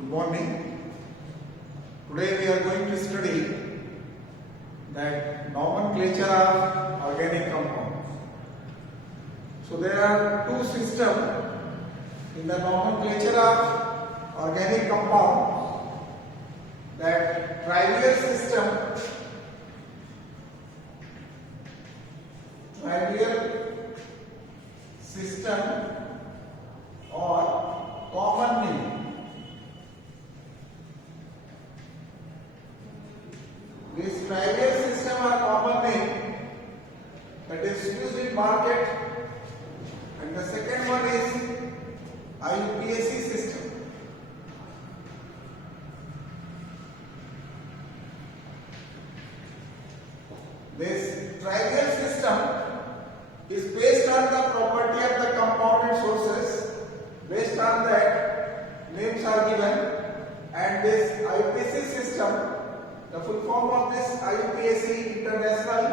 Good morning. Today we are going to study that nomenclature of organic compounds. So there are two systems in the nomenclature of organic compounds. That trivial system or common name. This trivial system or common name that is used in market, and the second one is IUPAC system. This trivial system is based on the property of the compound and sources. Based on that, names are given, and this IUPAC system, the full form of this IUPAC, International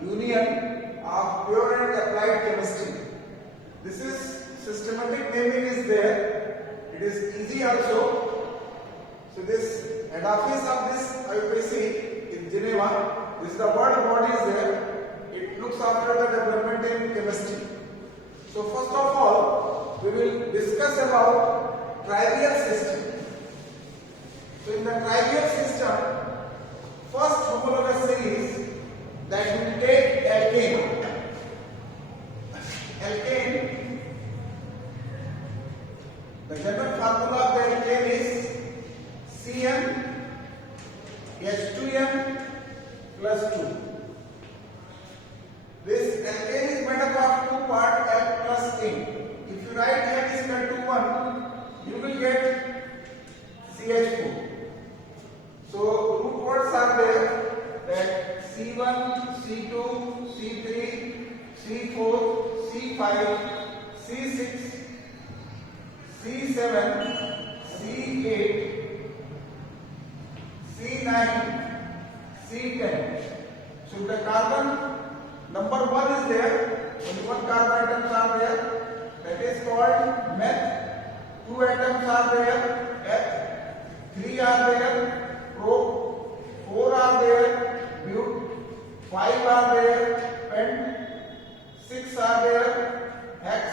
Union of Pure and Applied Chemistry. This is systematic naming is there. It is easy also. So this head office of this IUPAC is Geneva. This is the world body is there. It looks after the development in chemistry. So first of all, we will discuss about trivial system. So in the trivial system, first homologous series that will take alkane. Alkane, the general formula of the alkane is CN H2n plus 2. This alkane is made up of two parts, L plus N. If you write N is equal to 1, you will get CH4. So root words are there, that C1, C2, C3, C4, C5, C6, C7, C8, C9, C10. So the carbon number 1 is there, only one carbon atoms are there, that is called meth. 2 atoms are there, F. 3 are there, pro. 4 are there, but. 5 are there, pent. 6 are there, hex.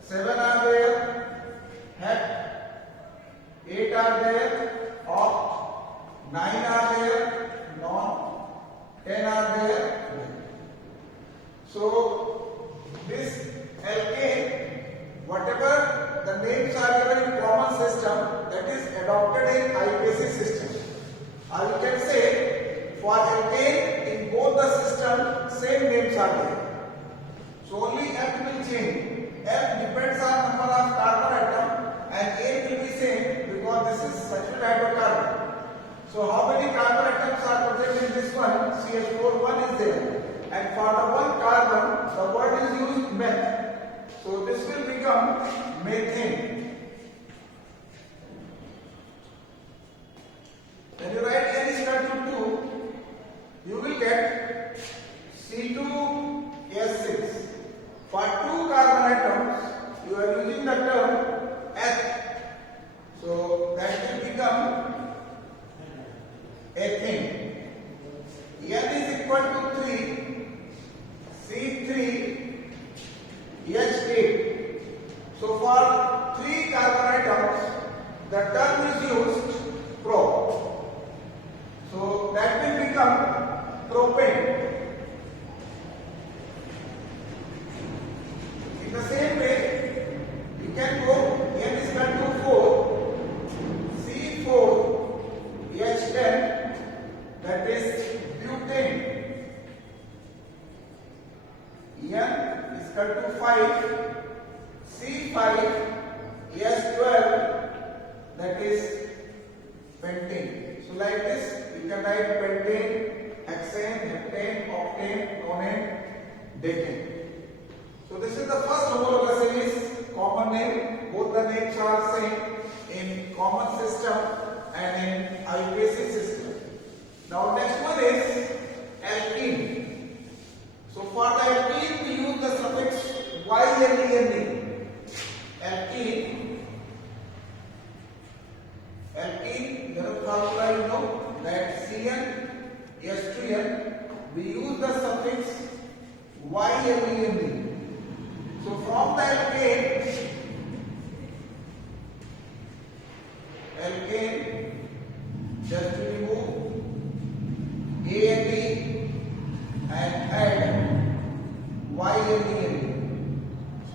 7 are there, hep. 8 are there, oct. 9 are there, non. 10 are there. So this alkane, whatever the names are given in common system, that is adopted in IUPAC system. Or you can say for alkane in both the system same names are there. So only F will change. F depends on number of carbon atom and A will be same because this is satural hydrocarbon. So how many carbon atoms are present in this one? CH4 1 is there. And for the one carbon, the word is used meth. So this will become methane. When you write N is equal to 2, you will get C2H6. For 2 carbon atoms, you are using the term eth. So that will become ethane. N is equal to 3. C3H8. So for 3 carbon atoms, the term is used pro. So that will become propane. In the same way, you can go N is equal to 4. C4H10, that is butane. N is equal to 5, C5H12, that is pentane. So like this, you can write pentane, hexane, heptane, octane, nonane, decane. So this is the first homologous series, common name. Both the names are same in common system and in IUPAC system. Now next one is alkene. So for the alkene we use the suffix YNE. Alkene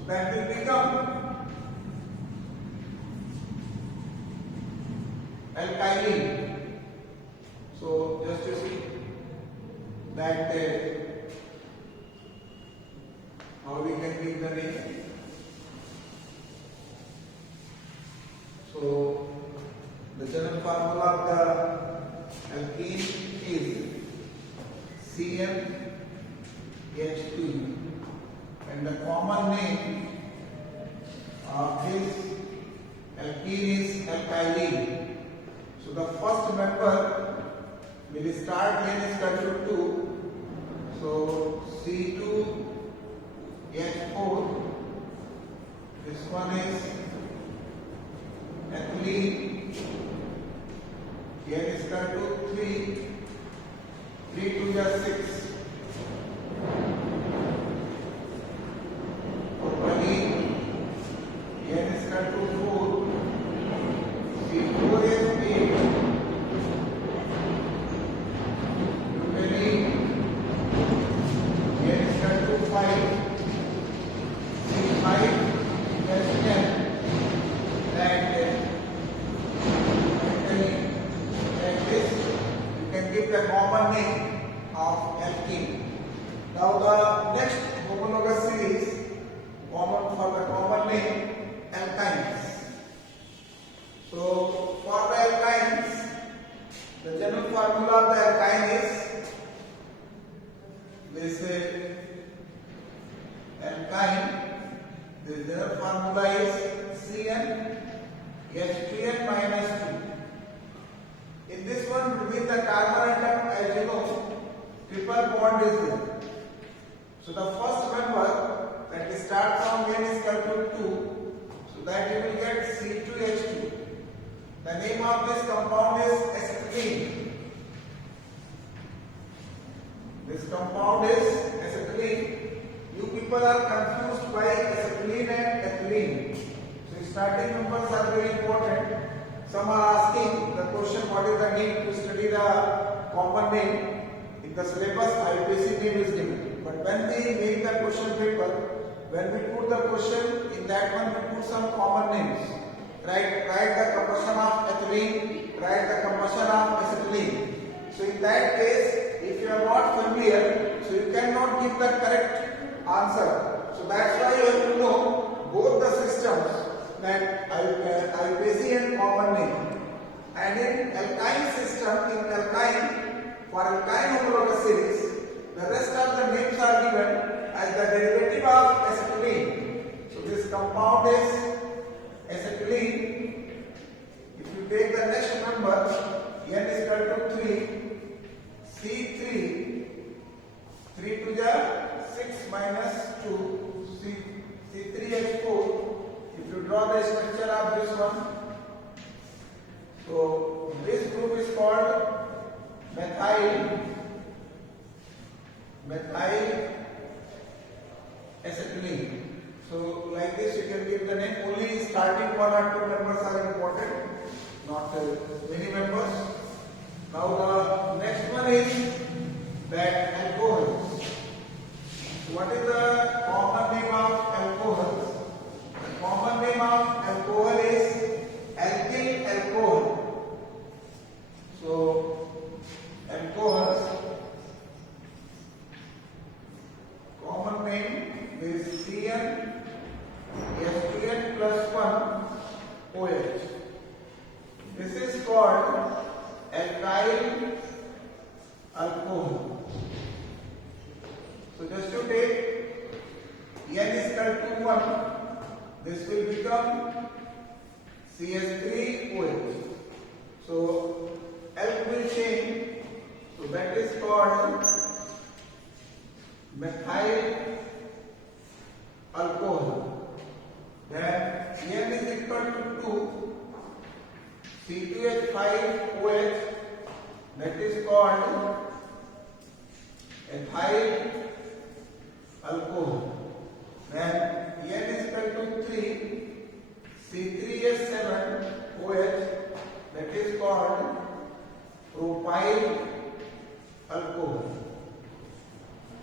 that will become alkyl. So just to see that how we can give the name. So the general formula of the alkene is CnH2, and the common name of this alkene is alkyl. So the first member will start n is equal to 2. So C2H4. This one is ethylene. n is equal to 3. 3 to the 6. Propylene. n is equal to 4. C4 is 8. Butylene. n is equal to 5. C5 is 10. And this you can give the common name of alkene. Now the next homologous series common for the common name alkynes. So for the alkynes, the general formula of the alkyne is this alkyne. The general formula is CnH2n minus 2. In this one, between the carbon atom, as you know, triple bond is there. So the first member that will start from n is equal to 2, so that you will get C2H2. The name of this compound is acetylene. This compound is acetylene. You people are confused by acetylene and ethylene. So starting numbers are very important. Some are asking the question, what is the need to study the common name? In the syllabus, IUPAC name is given. But when we make the question paper, when we put the question, in that one we put some common names. Write the combustion of ethylene, write the combustion of acetylene. So in that case, if you are not familiar, so you cannot give the correct answer. So that's why you have to know both the systems, that IUPAC and common name. And in alkyne system, for alkyne homologous series, the rest of the names are given as the derivative of acetylene. So this compound is acetylene. If you take the next number, n is equal to 3, C3, 3 to the 6 minus 2, C3H4. If you draw the structure of this one, so this group is called methyl acetylene. So like this you can give the name. Only starting 1 or 2 members are important, not many members. Now the next one is that alcohols. What is the common name of alcohols? The common name of alcohol is alkyl alcohol. So alcohols, common name is CnH2n plus 1 OH. This is called alkyl alcohol. So just to take n is equal to 1, this will become CH3OH. So alk will change, so that is called methyl alcohol. Then n is equal to 2, C2H5OH, that is called ethyl alcohol. Then n is equal to 3, C3H7OH, that is called propyl alcohol.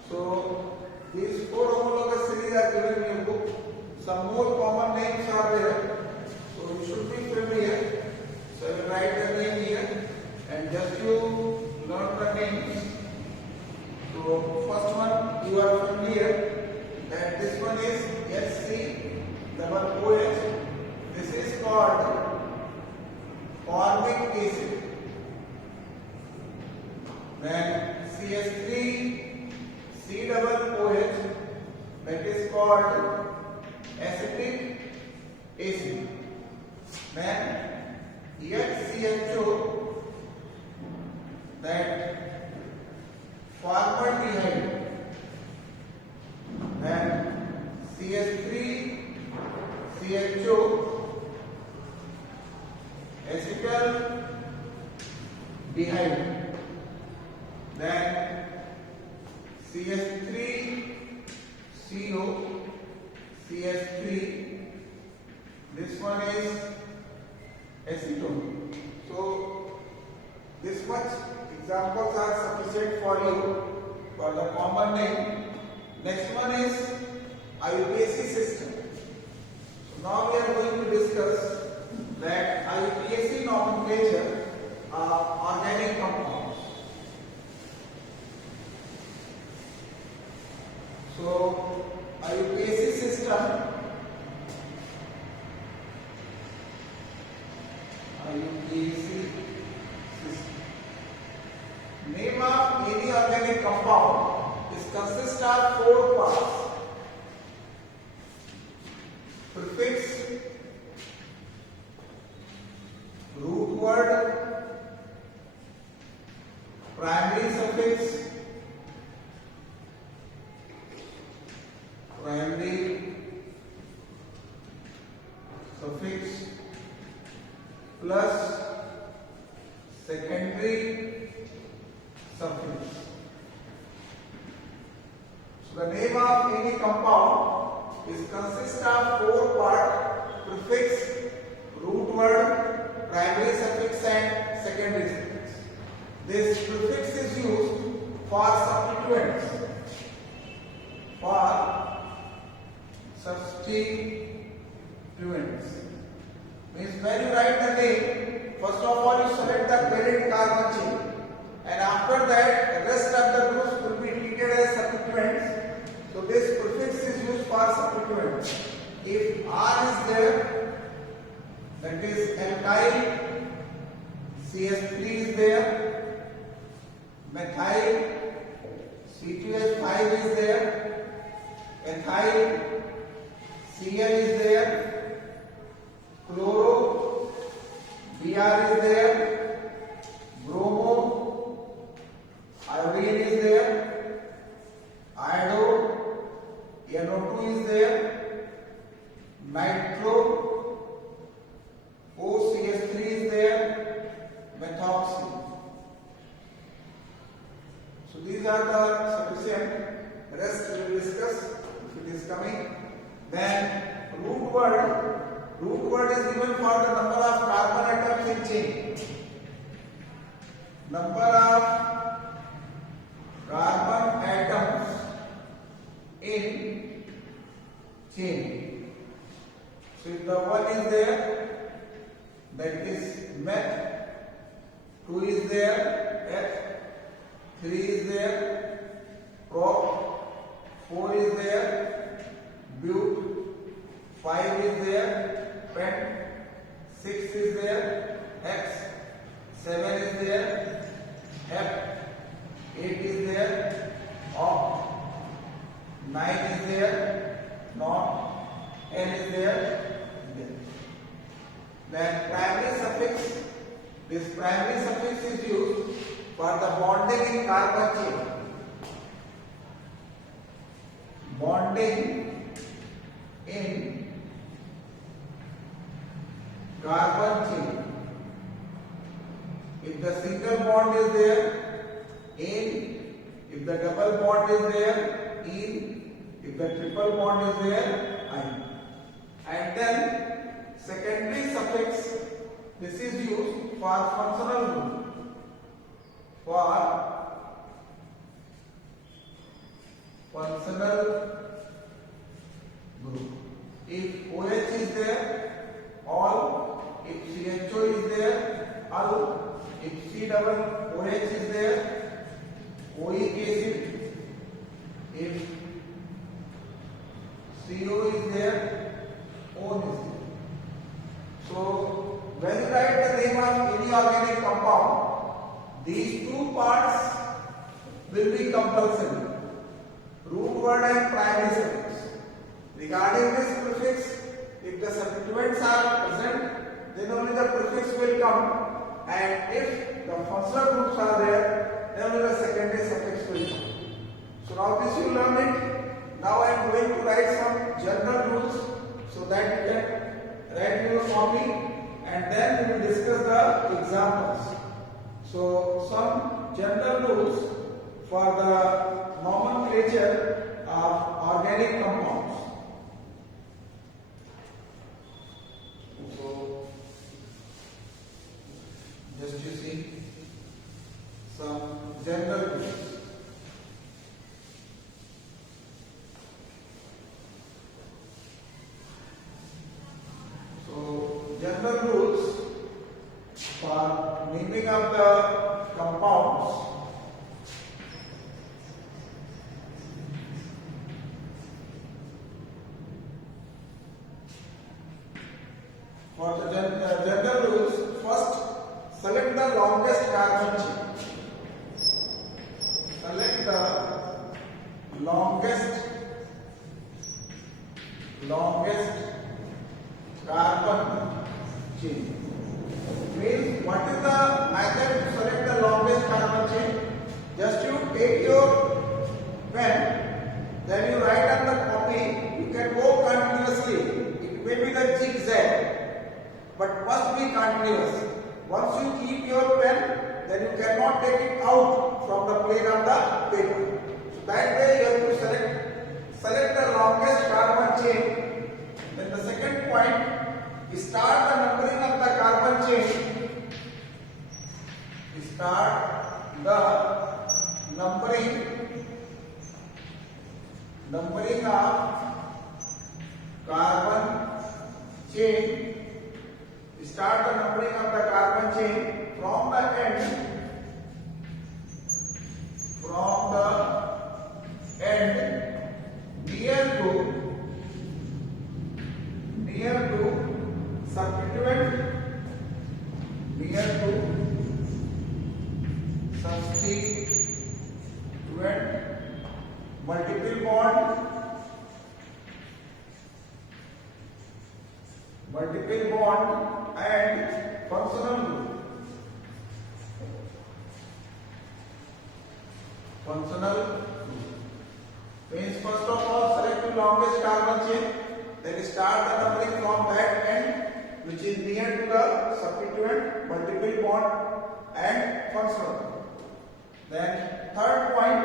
So these 4 homologous series are given in your book. some more common names are there. So you should be familiar. So I will write the name here and just you learn the names. So first one you are familiar that this one is HCOOH. This is called formic acid. Then CH3COOH, that is called acetic acid. Then HCHO, that formaldehyde. Then CH3CHO, acetaldehyde. Then CH3CO, CH3, this one is acetone. So this much examples are sufficient for you for the common name. Next one is IUPAC system. So now we are going to discuss that IUPAC nomenclature of organic compounds. So IUPAC system, name of any organic compound is consists of 4 parts: prefix, root word, primary suffix, plus secondary suffix. So the name of any compound is consists of 4 parts: prefix, root word, primary suffix and secondary suffix. This prefix is used for substituents. Means when you write the name, first of all you select the parent carbon chain, and after that the rest of the groups will be treated as substituents. So this prefix is used for substituents. If R is there, that is alkyl, CH3 is there, methyl, C2H5 is there, ethyl, Cl is there, chloro, Br is there, bromo, iodine is there, iodo, NO2 is there, nitro, OCH3 is there, methoxy. So these are the sufficient. Rest we will discuss if it is coming. Then root word is given for the number of carbon atoms in chain. Number of carbon atoms in chain. So if the 1 is there, that is meth, 2 is there, eth, 3 is there, prop, 4 is there, but, 5 is there, pent, 6 is there, hex, 7 is there, hep, 8 is there, oct, 9 is there, not, n is there. Then primary suffix. This primary suffix is used for the bonding in carbon chain. Bonding in carbon chain. If the single bond is there, in. If the double bond is there, in. If the triple bond is there, in. And then secondary suffix, this is used for functional group. For functional group. If OH is there, all. If CHO is there, all. If C double OH is there, OIC acid. If CO is there, O is there. So when you write the name of any organic compound, these two parts will be compulsory. Root word and primary suffix. Regarding this prefix, if the substituents are present, then only the prefix will come, and if the functional groups are there, then only the secondary suffix will come. So now this you learn it. Now I am going to write some general rules so that you can write your copy, and then we will discuss the examples. So some general rules for the nomenclature of organic compounds. So just you see some general rules. So general rules for naming of the compounds. For the general rules, first select the longest carbon chain. Select the longest carbon chain. Means what is the method to select the longest carbon chain? Just you take your pen, then you write on the copy. You can go continuously. It may be the zigzag, but must be continuous. Once you keep your pen, then you cannot take it out from the plane of the paper. So that way you have to select the longest carbon chain. Then the second point, start the numbering of the carbon chain. Start the numbering of carbon chain. Start the numbering of the carbon chain from the end. Near to substituent. Multiple bond and functional group. Means first of all select the longest carbon chain, then start the numbering from that end which is near to the substituent, multiple bond and functional group. Then third point,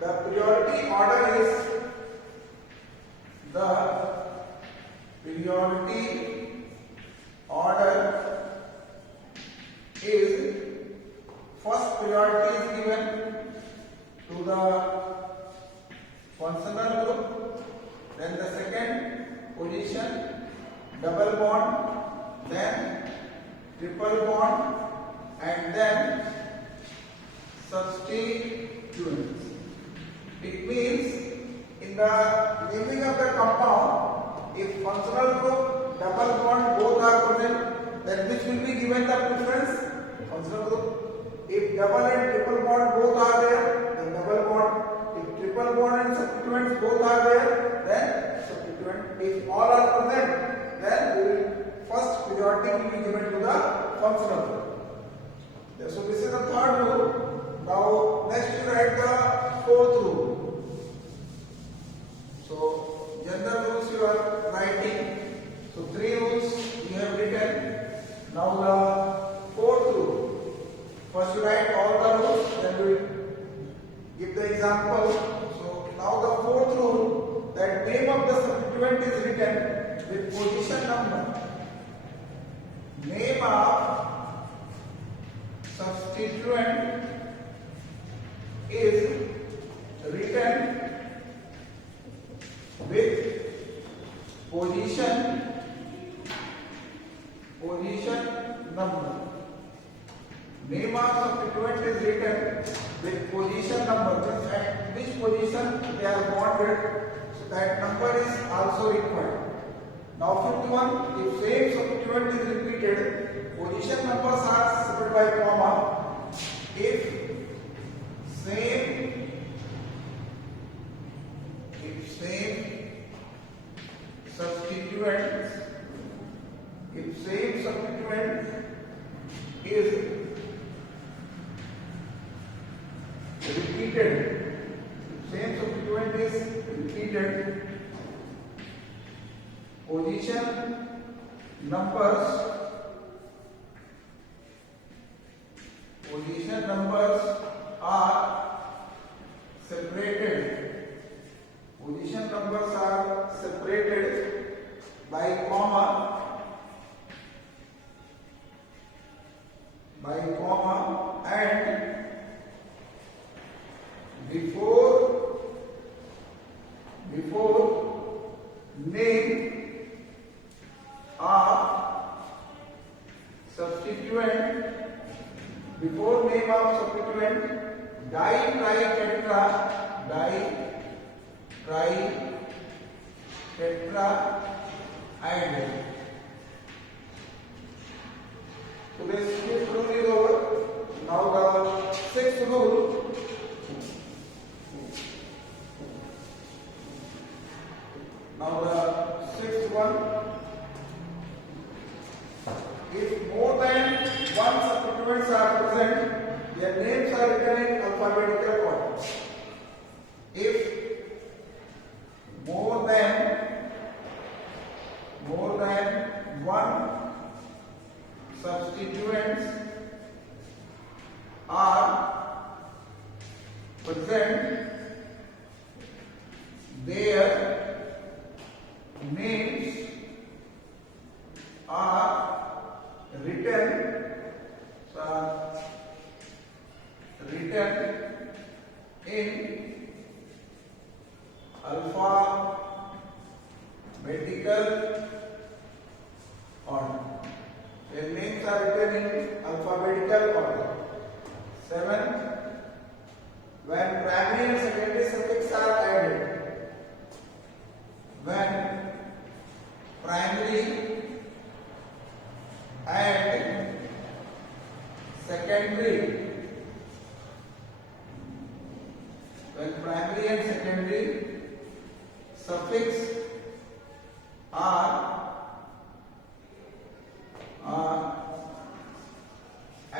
the priority order is first priority is given to the functional group, then the second position double bond, then triple bond, and then substituents. It means in the naming of the compound, if functional group, double bond both are present, then which will be given the preference? Functional group. If double and triple bond both are there, then double bond. If triple bond and substituents both are there, then substituent. If all are present, then first priority will be given to the functional group. So this is the third rule. Now next we write the fourth rule. So general rules you are writing. So three rules you have written. Now the fourth rule. First you write all the rules, then we give the example. So now the fourth rule, that name of the substituent is written with position number. Name of substituent is written with position number. Name of substituent is written with position number, just at which position they are bonded, so that number is also required. Now 51, if same substituent is repeated, position numbers are separated by comma. If same substituent is repeated, position numbers are separated. Position numbers are separated by comma, and before name of substituent, di, tri, tetra, and so this fifth rule is over. Now the sixth rule. Now the sixth one. If more than one substituents are present, their names are written in alphabetical order. If more than one substituents are present, their names are written in alphabetical order. Their names are written in alphabetical order. 7. When primary and secondary suffix are added, when primary and secondary suffix are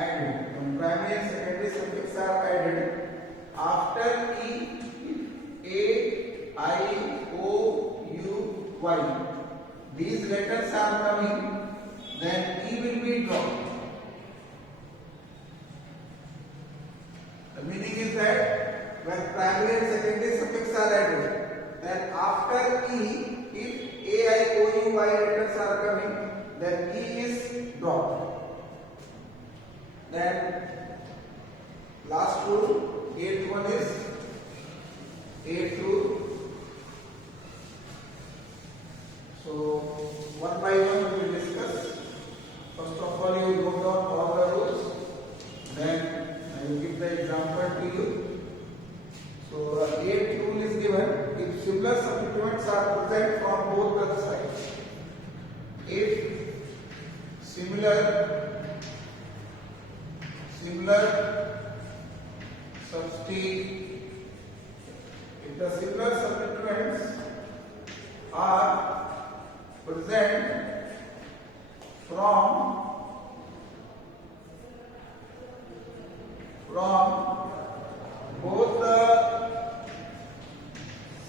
added, when primary and secondary suffix are added after E, A, I, O, U, Y, these letters are coming, then E will be dropped. The meaning is that when primary and secondary suffix are added, then after E, if A, I, O, U, Y letters are coming, then E is dropped. Then last rule, eighth one is eighth rule. So one by one we will discuss. First of all, you note down all the rules. Then I will give the example to you. So the eighth rule is given: if similar substituents are present from both the sides. If similar substituents are present from both the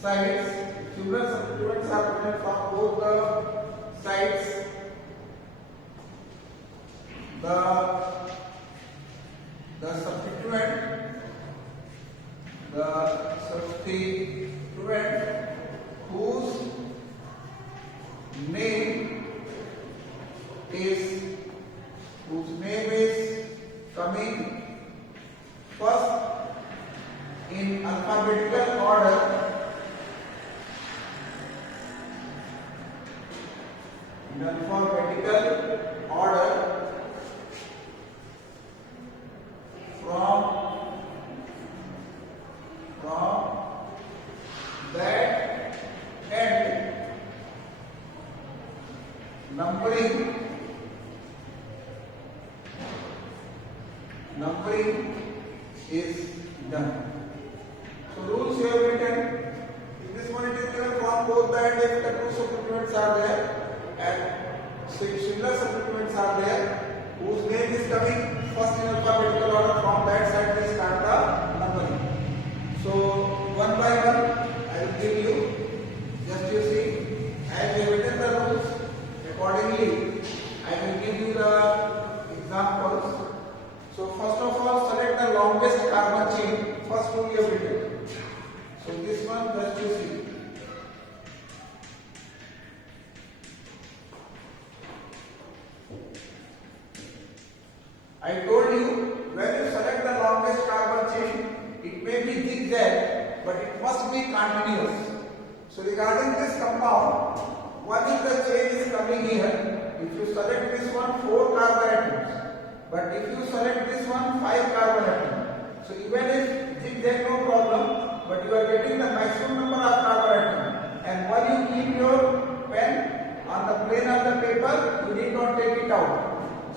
sides. Similar substituents are present from both the sides. The substituent whose name is coming first in alphabetical order in alphabetical order from that end, numbering is done. So rules you have written. In this one it is given from both the end if the two substituents are there and similar substituents are there whose name is coming first in alphabetical order. From that side we start the numbering. So one by one I will give you. Just you see, as I have written the rules, accordingly I will give you the examples. So first of all, select the longest carbon chain. First rule you have written. So this one, just you see. I told you when you select the longest carbon chain, it may be zigzag, but it must be continuous. So regarding this compound, one is the chain is coming here. If you select this one, 4 carbon atoms. But if you select this one, 5 carbon atoms. So even if zigzag, no problem, but you are getting the maximum number of carbon atoms. And when you keep your pen on the plane of the paper, you need not take it out.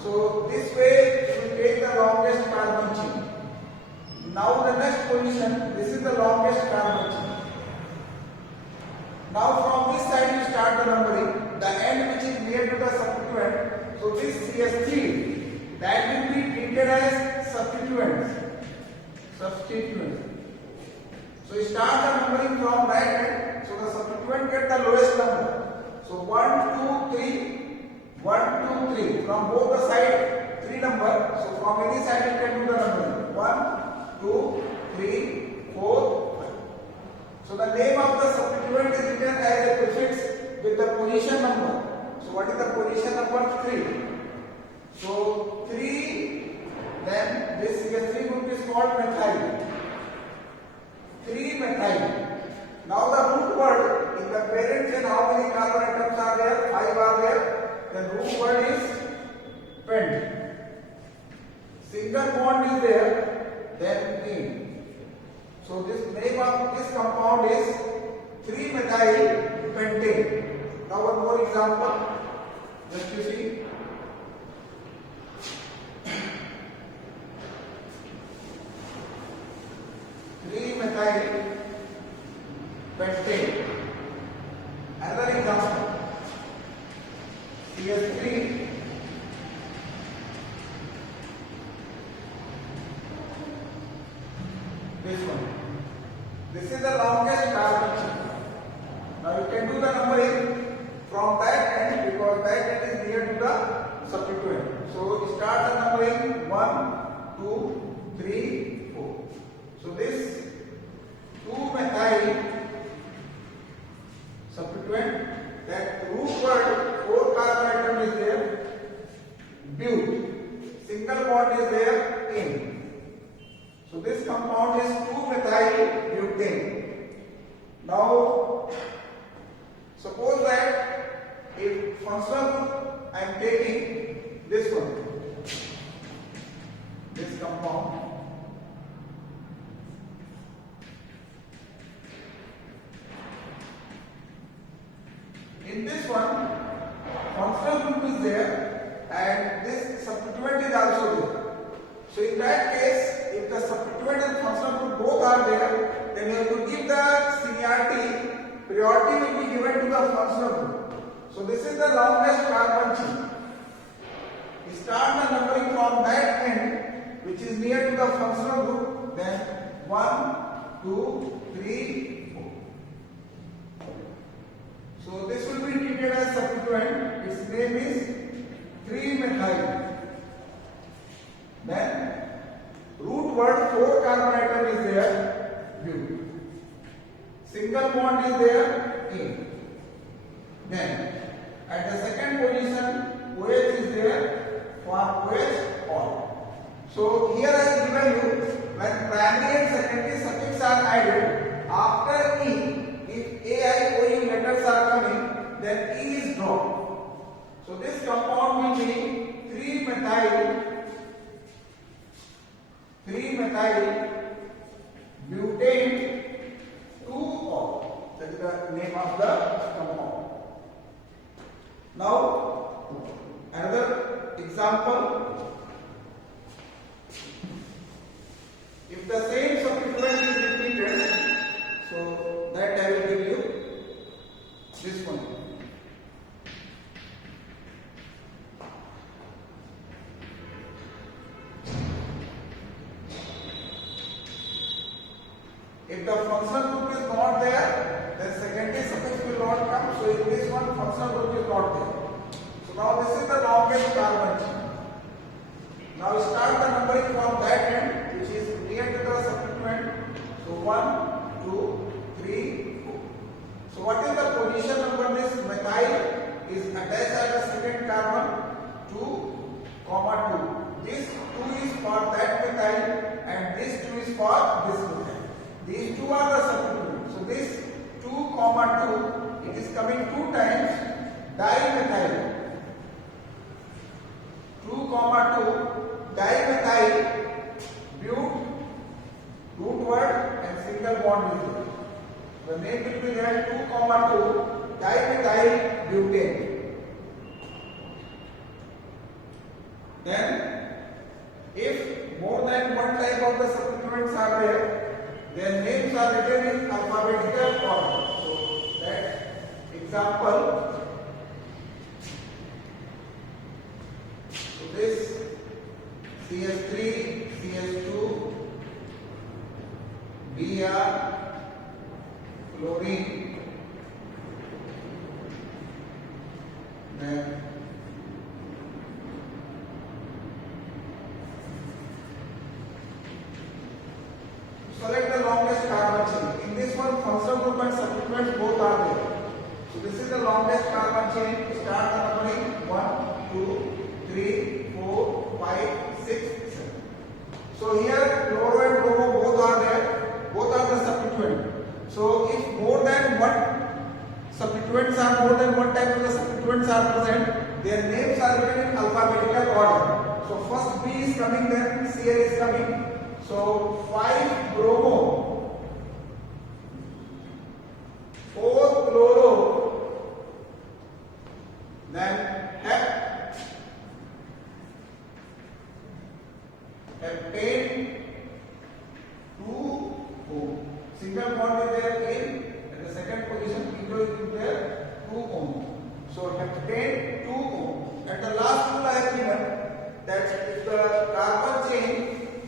So this way you will take the longest carbon chain. Now the next position, this is the longest carbon chain. Now from this side you start the numbering, the end which is near to the substituent. So this CH3, that will be treated as substituents. So you start the numbering from that end. So the substituent get the lowest number. So 1, 2, 3, 1, 2, 3. From both the sides, 3 numbers. So from any side you can do the numbering. 1, 2, 3, 4, 5. So the name of the substituent is written as a prefix with the position number. So what is the position number? 3. So 3, then this CH3 group is called methyl. 3-methyl. Now the root word in the parent chain, how many carbon atoms are there? 5 are there. The root word is pent. Single bond is there, then ene. So this name of this compound is 3-methyl pentane. Now one more example. Just you see. 3-methyl pentane. Another example. CH3 this one. This is the longest carbon chain. Now you can do the numbering from that end because that end is near to the substituent. So you start the numbering 1, 2, 3, 4. So this 2-methyl substituent, that root word 4 carbon atom is there, but single bond is there, ene. So this compound is 2-methyl butane. Now suppose that if functional group I am taking this one, this compound. In this one, functional group is there and this substituent is also there. So in that case, if the substituent and functional group both are there, then you have to give the seniority, priority will be given to the functional group. So this is the longest carbon chain. We start the numbering from that end, which is near to the functional group, then 1, 2, 3, 4. So this will be treated as substituent. Its name is 3-methyl. Then root word 4 carbon atom is there, but. Single bond is there, ene. Then at the second position, OH is there for OH all. So here I have given you when primary and secondary suffix are added after E. If AI, OU letters are coming, then E is dropped. Now another example. If the same substituent is repeated, so that I will give you this one. If the function group is not there, then secondary suffix will not come. So in this one, function group is not there. So now this is the longest carbon chain. Now start the numbering from that end, which is near to the substituent. So 1, 2, 3, 4. So what is the position number? This methyl is attached at the second carbon 2, 2. This 2 is for that methyl and this 2 is for this methyl. These two are the substituents. So this 2, 2, it is coming 2 times dimethyl. 2, 2, dimethyl but root word and single bond is there. The name will be there 2, 2, dimethyl butane. Then if more than one type of the substituents are there, their names are written in alphabetical order. So that example. So this CS3, CS2, Br, chlorine, then select the longest carbon chain. In this one, functional group and substituents both are there. So this is the longest carbon chain. Start the numbering 1, 2, 3, 4, 5, 6, 7. So here chloro and bromo both are there. Both are the substituent. So if more than one substituents are more than one type of the substituents are present, their names are written in alphabetical order. So first B is coming, then Cl is coming. So 5 bromo, 4 chloro, then heptane, 2 O. Single bond is there in at the second position, ketone is there 2 O. So heptane 2 O. At the last rule I have given that if the carbon chain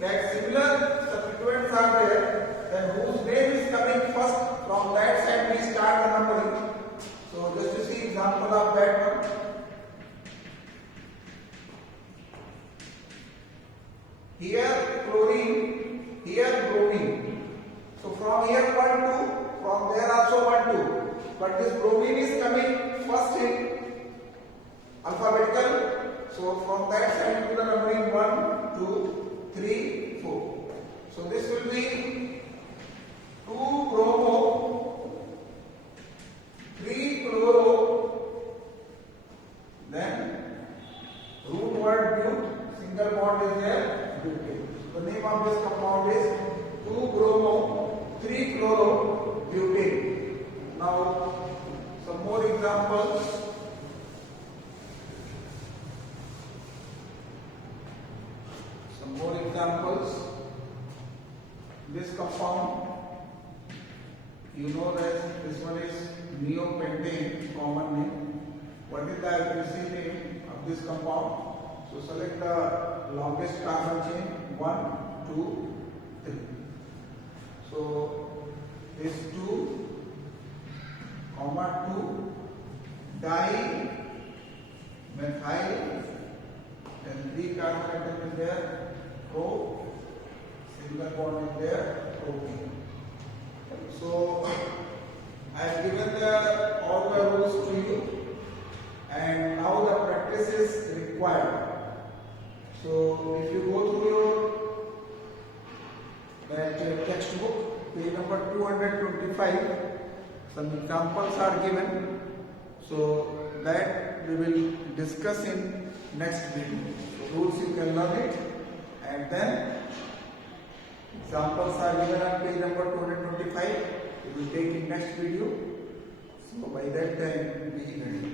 that similar substituents are there, then whose name is coming first, from that side we start the numbering. So just to see example of that one. Here chlorine, here bromine. So from here 1, 2, from there also 1, 2. But this bromine is coming first in alphabetical. So from that side to the numbering 1, 2, 3, 4. So this will be 2 bromo, 3 chloro, then root word but, single bond is there, butane. So the name of this compound is 2 bromo, 3 chloro, butane. Now some more examples. More examples. This compound, you know that this one is neopentane, common name. What is the IUPAC name of this compound? So select the longest carbon chain 1, 2, 3. So this 2, 2, dimethyl, then 3 carbon atom is there. Single bond is there, propane. So I have given all the rules to you, and now the practice is required. So if you go through that textbook, page number 225, some examples are given. So that we will discuss in next video. So rules you can learn it. And then examples are given on page number 225. We will take in next video. So by that time be ready.